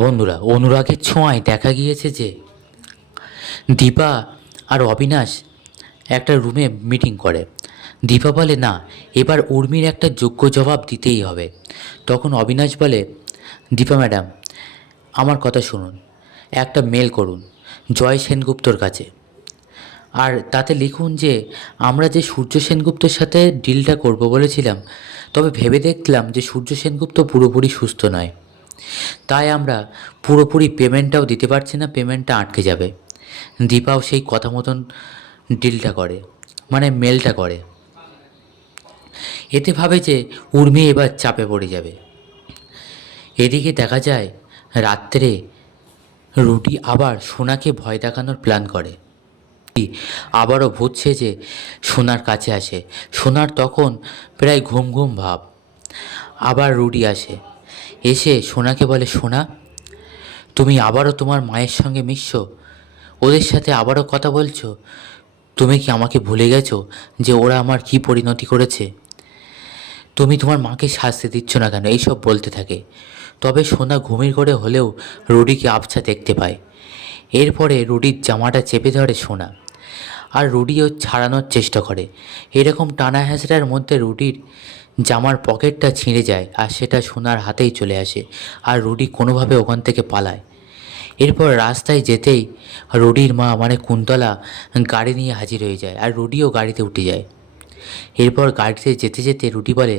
বন্ধুরা, অনুরাগের ছোঁয়ায় দেখা গিয়েছে যে দীপা আর অবিনাশ একটা রুমে মিটিং করে। দীপা বলে, না, এবার উর্মির একটা যোগ্য জবাব দিতেই হবে। তখন অবিনাশ বলে, দীপা ম্যাডাম, আমার কথা শুনুন, একটা মেল করুন জয় সেনগুপ্তর কাছে, আর তাতে লিখুন যে আমরা যে সূর্য সেনগুপ্তের সাথে ডিলটা করব বলেছিলাম, তবে ভেবে দেখলাম যে সূর্য সেনগুপ্ত পুরোপুরি সুস্থ নয়, তাই আমরা পুরোপুরি পেমেন্টটাও দিতে পারছি না, পেমেন্টটা আটকে যাবে। দীপাও সেই কথা মতন ডিলটা করে, মানে মেলটা করে। এতে ভাবে যে উর্মি এবার চাপে পড়ে যাবে। এদিকে দেখা যায় রাত্রে রুটি আবার সোনাকে ভয় দেখানোর প্ল্যান করে। আবারও ভূত সেজে সোনার কাছে আসে। সোনার তখন প্রায় ঘুম ঘুম ভাব। আবার রুডি আসে, এসে সোনাকে বলে, সোনা, তুমি আবারও তোমার মায়ের সঙ্গে মিশছো, ওদের সাথে আবারও কথা বলছো। তুমি কি আমাকে ভুলে গেছো যে ওরা আমার কী পরিণতি করেছে? তুমি তোমার মাকে শাস্তি দিচ্ছ না কেন? এইসব বলতে থাকে। তবে সোনা ঘুমির ঘরে হলেও রুডিকে আবছা দেখতে পায়। এরপরে রুডির জামাটা চেপে ধরে সোনা, আর রুডিও ছাড়ানোর চেষ্টা করে। এরকম টানা হেঁচড়ার মধ্যে রুডির জামার পকেটটা ছিঁড়ে যায়, আর সেটা সোনার হাতেই চলে আসে, আর রুডি কোনোভাবে ওখান থেকে পালায়। এরপর রাস্তায় যেতেই রুডির মা মানে কুন্তলা গাড়ি নিয়ে হাজির হয়ে যায়, আর রুডিও গাড়িতে উঠে যায়। এরপর গাড়িতে যেতে যেতে রুডি বলে,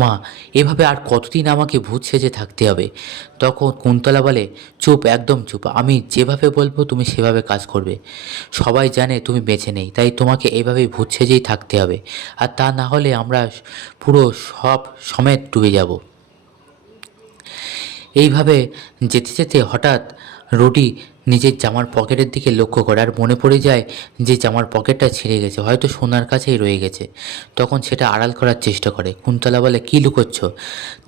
মা, এভাবে আর কতদিন আমাকে ভূত সেজে থাকতে হবে? তখন কুন্তলা বলে, চুপ, একদম চুপ, আমি যেভাবে বলবো তুমি সেভাবে কাজ করবে। সবাই জানে তুমি বেঁচে নেই, তাই তোমাকে এভাবেই ভূত সেজেই থাকতে হবে, আর তা না হলে আমরা পুরো সব সমেত ডুবে যাব। এইভাবে যেতে যেতে হঠাৎ রুডি নিজের জামার পকেটের দিকে লক্ষ্য করে, আর মনে পড়ে যায় যে জামার পকেটটা ছিঁড়ে গেছে, হয়তো সোনার কাছেই রয়ে গেছে। তখন সেটা আড়াল করার চেষ্টা করে। কুন্তলা বলে, কী লুকোচ্ছ?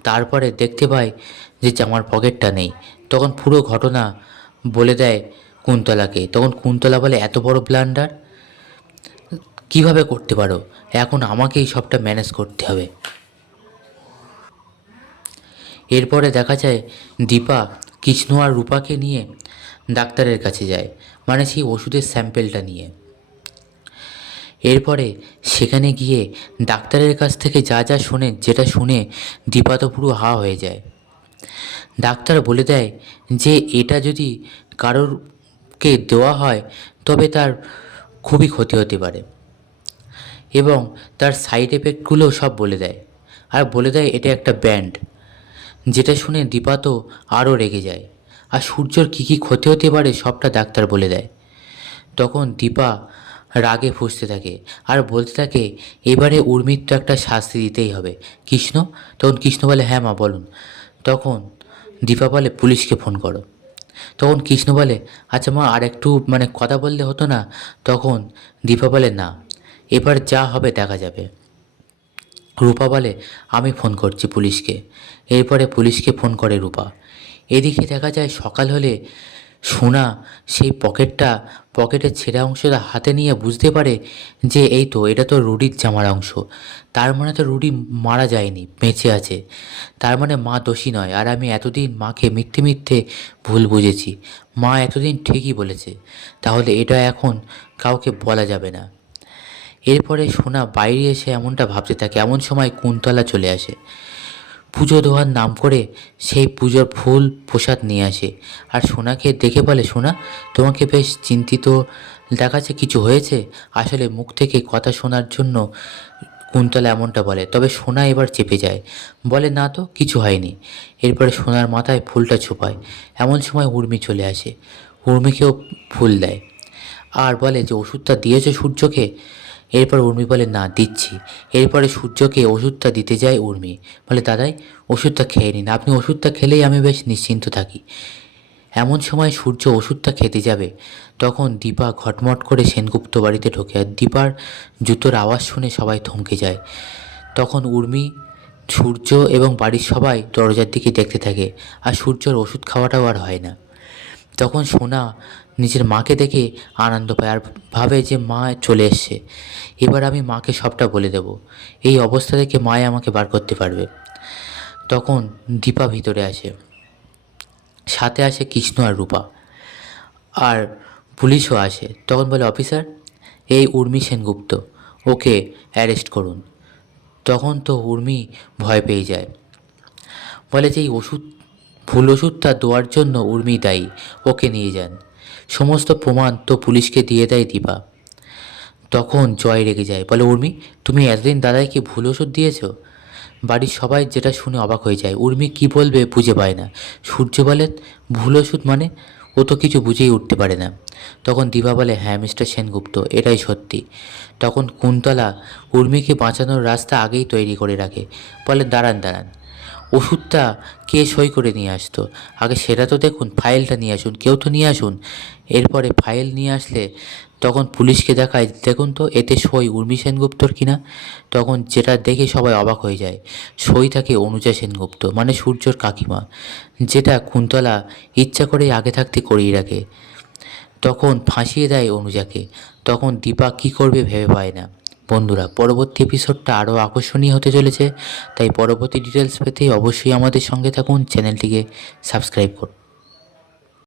তারপরে দেখতে পায় যে জামার পকেটটা নেই। তখন পুরো ঘটনা বলে দেয় কুন্তলাকে। তখন কুন্তলা বলে, এত বড় ব্লান্ডার কীভাবে করতে পারো? এখন আমাকেই সবটা ম্যানেজ করতে হবে। এরপরে দেখা যায় দীপা কৃষ্ণ আর রূপাকে নিয়ে ডাক্তারের কাছে যায়, মানে সেই ওষুধের স্যাম্পেলটা নিয়ে। এরপরে সেখানে গিয়ে ডাক্তারের কাছ থেকে যা যা শোনে, যেটা শুনে দীপা তো পুরো হা হয়ে যায়। ডাক্তার বলে দেয় যে এটা যদি কারোরকে দেওয়া হয় তবে তার খুবই ক্ষতি হতে পারে, এবং তার সাইড এফেক্টগুলোও সব বলে দেয়। আর বলে দেয় এটা একটা ব্যান্ড। যেটা শুনে দীপা তো আরও রেগে যায়, আর সূর্যর কী কী ক্ষতি হতে পারে সবটা ডাক্তার বলে দেয়। তখন দীপা রাগে ফুঁসতে থাকে, আর বলতে থাকে, এবারে উর্মির তো একটা শাস্তি দিতেই হবে। কৃষ্ণ, তখন কৃষ্ণ বলে, হ্যাঁ মা, বলুন। তখন দীপা বলে, পুলিশকে ফোন করো। তখন কৃষ্ণ বলে, আচ্ছা মা, আর একটু মানে কথা বললে হতো না? তখন দীপা বলে, না, এবার যা হবে দেখা যাবে। রূপা বলে, আমি ফোন করছি পুলিশকে। এরপরে পুলিশকে ফোন করে রূপা। এদিকে দেখা যায় সকাল হলে সোনা সেই পকেটের ছেঁড়া অংশটা হাতে নিয়ে বুঝতে পারে যে এই তো, এটা তো রুডির জামার অংশ। তার মানে তো রুডি মারা যায়নি, বেঁচে আছে। তার মানে মা দোষী নয়, আর আমি এতদিন মাকে মিথ্যে মিথ্যে ভুল বুঝেছি। মা এতদিন ঠিকই বলেছে, তাহলে এটা এখন কাউকে বলা যাবে না। এরপরে সোনা বাইরে এসে এমনটা ভাবতে থাকে, এমন সময় কুন্তলা চলে আসে। পুজো দেওয়ার নাম করে সেই পুজোর ফুল প্রসাদ নিয়ে আসে, আর সোনাকে দেখে বলে, সোনা, তোমাকে বেশ চিন্তিত দেখাচ্ছে, কিছু হয়েছে? আসলে মুখ থেকে কথা শোনার জন্য কুন্তলা এমনটা বলে, তবে সোনা এবার চেপে যায়, বলে, না তো কিছু হয়নি। এরপরে সোনার মাথায় ফুলটা ছোপায়। এমন সময় উর্মি চলে আসে, উর্মিকেও ফুল দেয়, আর বলে যে ওষুধটা দিয়েছে সূর্যকে? এরপর উর্মি বলে, না, দিচ্ছি। এরপরে সূর্যকে ওষুধটা দিতে যায় উর্মি, বলে, দাদাই, ওষুধটা খেয়ে নিন, আপনি ওষুধটা খেলেই আমি বেশ নিশ্চিন্ত থাকি। এমন সময় সূর্য ওষুধটা খেতে যাবে, তখন দীপা ঘটমট করে সেনগুপ্ত বাড়িতে ঢোকে, আর দীপার জুতোর আওয়াজ শুনে সবাই থমকে যায়। তখন উর্মি, সূর্য এবং বাড়ির সবাই দরজার দিকে দেখতে থাকে, আর সূর্যর ওষুধ খাওয়াটাও আর হয় না। তখন সোনা নিজের মাকে দেখে আনন্দ পায়, আর ভাবে যে মা চলে এসছে, এবার আমি মাকে সবটা বলে দেব, এই অবস্থা থেকে মাই আমাকে বার করতে পারবে। তখন দীপা ভিতরে আসে, সাথে আসে কৃষ্ণ আর রূপা, আর পুলিশও আসে। তখন বলে, অফিসার, এই উর্মি সেনগুপ্ত, ওকে অ্যারেস্ট করুন। তখন তো উর্মি ভয় পেয়ে যায়, বলে যে এই ওষুধ, ভুল ওষুধটা দেওয়ার জন্য উর্মি দায়ী, ওকে নিয়ে যান। সমস্ত প্রমাণ তো পুলিশকে দিয়ে দেয় দীপা। তখন জয় রেগে যায়, বলে, উর্মি, তুমি এতদিন দাদাইকে ভুল ওষুধ দিয়েছ? বাড়ির সবাই যেটা শুনে অবাক হয়ে যায়। উর্মি কি বলবে বুঝে পায় না। সূর্য বলে, ভুল ওষুধ মানে? ও তো কিছু বুঝেই উঠতে পারে না। তখন দিবা বলে, হ্যাঁ মিস্টার সেনগুপ্ত, এটাই সত্যি। তখন কুন্তলা উর্মিকে বাঁচানোর রাস্তা আগেই তৈরি করে রাখে, বলে, দাঁড়ান দাঁড়ান, ওষুধটা কে সই করে নিয়ে আসতো, আগে সেটা তো দেখুন, ফাইলটা নিয়ে আসুন, কেউ তো নিয়ে আসুন। এরপরে ফাইল নিয়ে আসলে তখন পুলিশকে দেখায়, দেখুন তো এতে সই উর্মি সেনগুপ্তর কিনা। তখন যেটা দেখে সবাই অবাক হয়ে যায়, সই থাকে অনুজা সেনগুপ্ত, মানে সূর্যর কাকিমা, যেটা কুন্তলা ইচ্ছা করেই আগে থাকতে করিয়ে রাখে। তখন ফাঁসিয়ে দেয় অনুজাকে। তখন দীপা কী করবে ভেবে পায় না। বন্ধুরা, পরবর্তী এপিসোডটা আরও আকর্ষণীয় হতে চলেছে, তাই পরবর্তী ডিটেলস পেতে অবশ্যই আমাদের সঙ্গে থাকুন, চ্যানেলটিকে সাবস্ক্রাইব করুন।